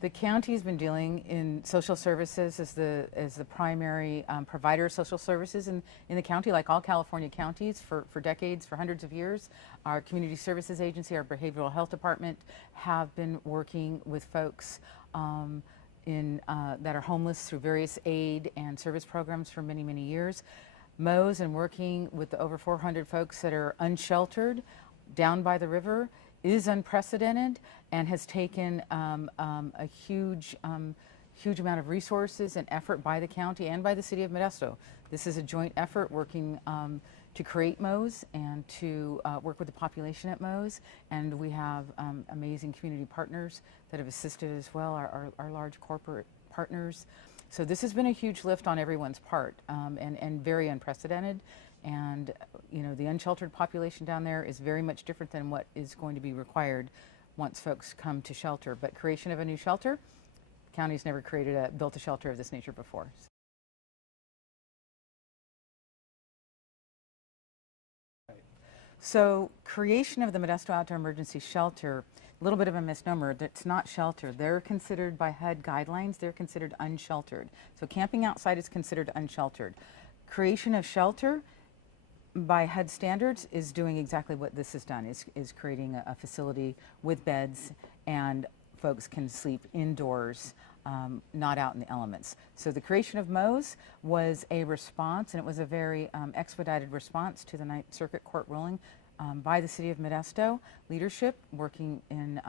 The county's been dealing in social services as the primary provider of social services in the county, like all California counties for decades, for hundreds of years. Our community services agency, our behavioral health department have been working with folks that are homeless through various aid and service programs for many, many years. MOES and working with the over 400 folks that are unsheltered down by the river is unprecedented and has taken a huge amount of resources and effort by the county and by the city of Modesto. This is a joint effort working to create MOES and to work with the population at MOES, and we have amazing community partners that have assisted as well, our large corporate partners. So this has been a huge lift on everyone's part and very unprecedented. And you know, the unsheltered population down there is very much different than what is going to be required once folks come to shelter. But creation of a new shelter, the county's never built a shelter of this nature before. So creation of the Modesto Outdoor Emergency Shelter, a little bit of a misnomer. It's not shelter. They're considered by HUD guidelines, they're considered unsheltered. So camping outside is considered unsheltered. Creation of shelter by HUD standards is doing exactly what this has done, is creating a facility with beds, and folks can sleep indoors, not out in the elements. So the creation of MOES was a response, and it was a very expedited response to the Ninth Circuit Court ruling by the City of Modesto leadership, working in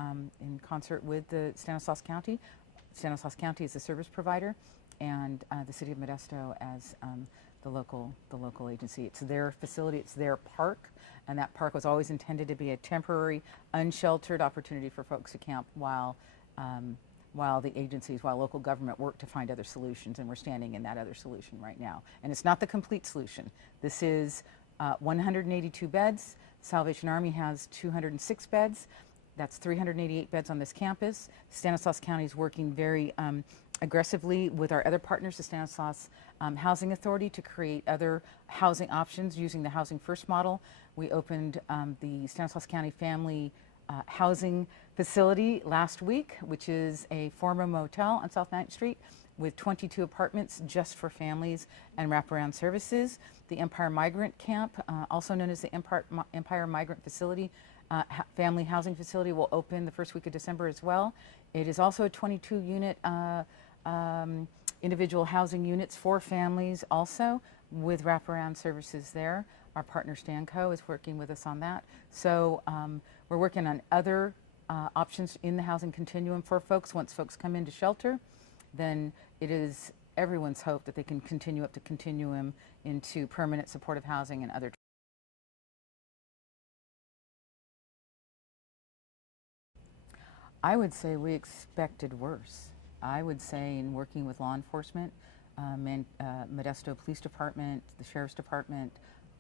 concert with the Stanislaus County. Stanislaus County is the service provider, and the City of Modesto as the local agency. It's their facility, it's their park, and that park was always intended to be a temporary, unsheltered opportunity for folks to camp while local government work to find other solutions, and we're standing in that other solution right now. And it's not the complete solution. This is 182 beds. Salvation Army has 206 beds. That's 388 beds on this campus. Stanislaus County is working very aggressively with our other partners, the Stanislaus Housing Authority, to create other housing options using the Housing First model. We opened the Stanislaus County Family Housing Facility last week, which is a former motel on South 9th Street with 22 apartments just for families and wraparound services. The Empire Migrant Camp, also known as the Empire Migrant Facility, Family Housing Facility, will open the first week of December as well. It is also a 22-unit individual housing units for families also, with wraparound services there. Our partner Stanco is working with us on that. So we're working on other options in the housing continuum for folks. Once folks come into shelter, then it is everyone's hope that they can continue up the continuum into permanent supportive housing and other. I would say we expected worse. I would say in working with law enforcement, Modesto Police Department, the Sheriff's Department,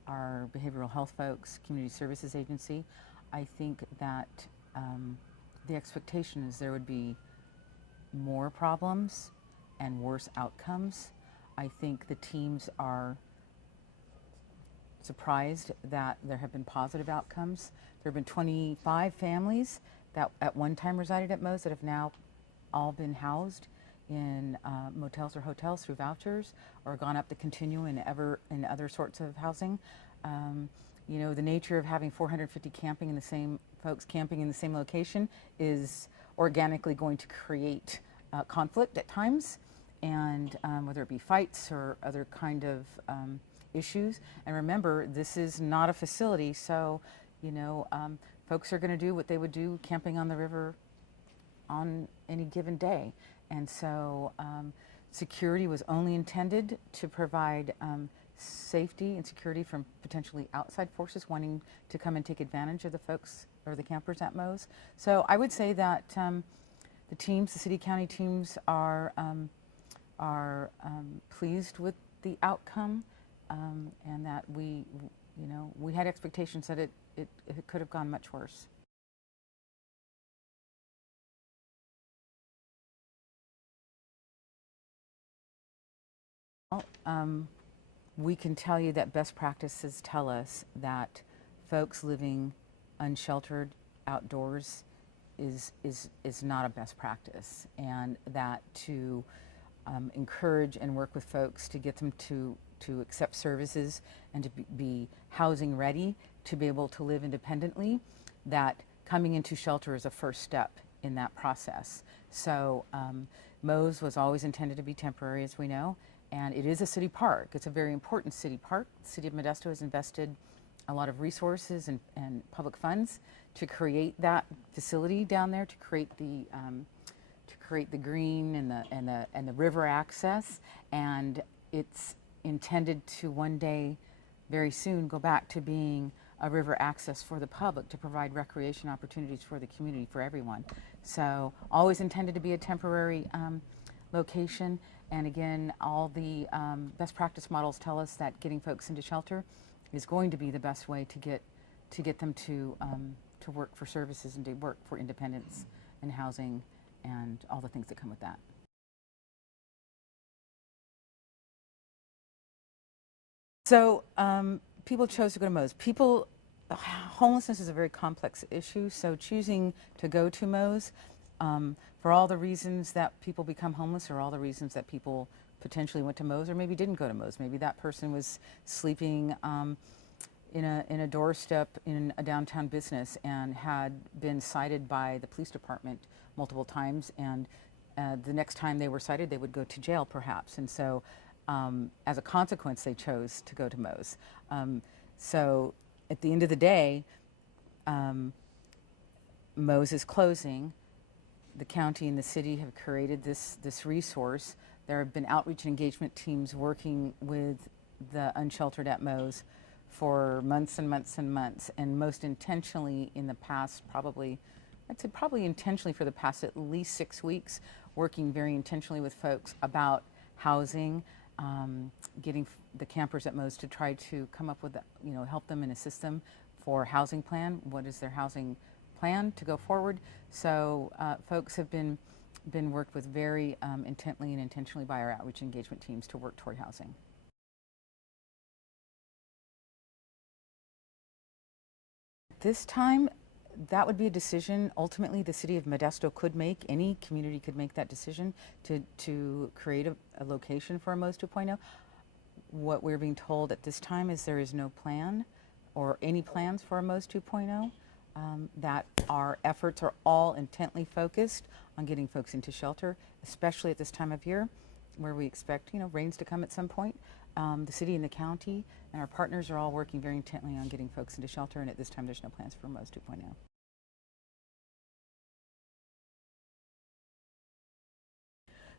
our behavioral health folks, Community Services Agency, I think that the expectation is there would be more problems and worse outcomes. I think the teams are surprised that there have been positive outcomes. There have been 25 families that at one time resided at MOES that have now all been housed in motels or hotels through vouchers, or gone up the continuum in other sorts of housing. You know, the nature of having 450 folks camping in the same location is organically going to create conflict at times, and whether it be fights or other kind of issues. And remember, this is not a facility, so you know, folks are going to do what they would do camping on the river on any given day. And so security was only intended to provide safety and security from potentially outside forces wanting to come and take advantage of the folks or the campers at MOES. So I would say that the teams, the city-county teams, are pleased with the outcome, and that we had expectations that it could have gone much worse. Well, we can tell you that best practices tell us that folks living unsheltered outdoors is not a best practice, and that to encourage and work with folks to get them to accept services and to be housing ready to be able to live independently, that coming into shelter is a first step in that process. So MOES was always intended to be temporary, as we know, and it is a city park. It's a very important city park. The city of Modesto has invested a lot of resources and public funds to create that facility down there, to create the green and the river access, and it's intended to one day, very soon, go back to being a river access for the public, to provide recreation opportunities for the community, for everyone. So always intended to be a temporary location, and again, all the best practice models tell us that getting folks into shelter is going to be the best way to get them to work for services and to work for independence and housing and all the things that come with that. So people chose to go to MOES. Homelessness is a very complex issue, so choosing to go to MOES for all the reasons that people become homeless, or all the reasons that people potentially went to MOES or maybe didn't go to MOES. Maybe that person was sleeping in a doorstep in a downtown business and had been cited by the police department multiple times, and the next time they were cited, they would go to jail perhaps. And so as a consequence, they chose to go to MOES. So at the end of the day, MOES is closing. The county and the city have created this resource. There have been outreach and engagement teams working with the unsheltered at MOES for months and months and months, and most intentionally in the past, I'd say probably intentionally for the past at least 6 weeks, working very intentionally with folks about housing, getting the campers at MOES to try to come up with, help them and assist them for housing plan. What is their housing plan to go forward? So folks have been worked with very intently and intentionally by our outreach engagement teams to work toward housing. This time, that would be a decision ultimately the city of Modesto could make. Any community could make that decision to create a location for a MOES 2.0. What we're being told at this time is there is no plan or any plans for a MOES 2.0. That our efforts are all intently focused on getting folks into shelter, especially at this time of year where we expect rains to come at some point. The city and the county and our partners are all working very intently on getting folks into shelter, and at this time there's no plans for MOES 2.0.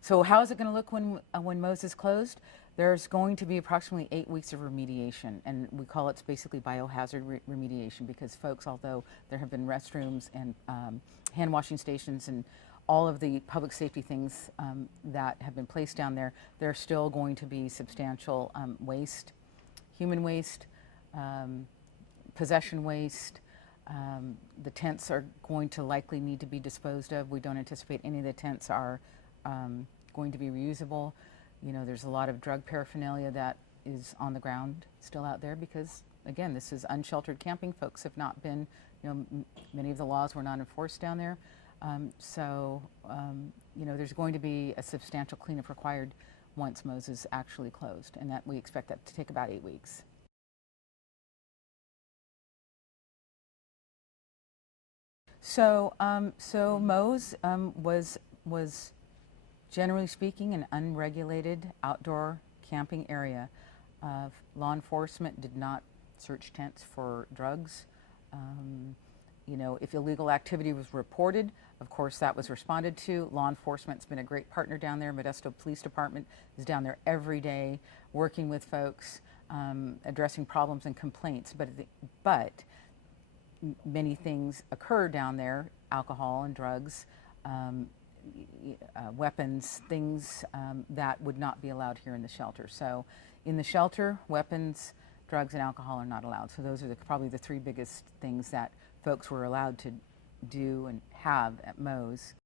So how is it going to look when MOES is closed? There's going to be approximately 8 weeks of remediation, and we call it basically biohazard remediation, because folks, although there have been restrooms and hand washing stations and all of the public safety things that have been placed down there, there's still going to be substantial waste, human waste, possession waste. The tents are going to likely need to be disposed of. We don't anticipate any of the tents are going to be reusable. There's a lot of drug paraphernalia that is on the ground still out there because, again, this is unsheltered camping. Folks have not been, many of the laws were not enforced down there. There's going to be a substantial cleanup required once MOES is actually closed, and that we expect that to take about 8 weeks. So MOES was generally speaking an unregulated outdoor camping area. Law enforcement did not search tents for drugs. If illegal activity was reported, of course that was responded to. Law enforcement's been a great partner down there. Modesto Police Department is down there every day working with folks, addressing problems and complaints. But many things occur down there: alcohol and drugs, weapons, things that would not be allowed here in the shelter. So in the shelter, weapons, drugs, and alcohol are not allowed. So those are probably the 3 biggest things that folks were allowed to do and have at MOES.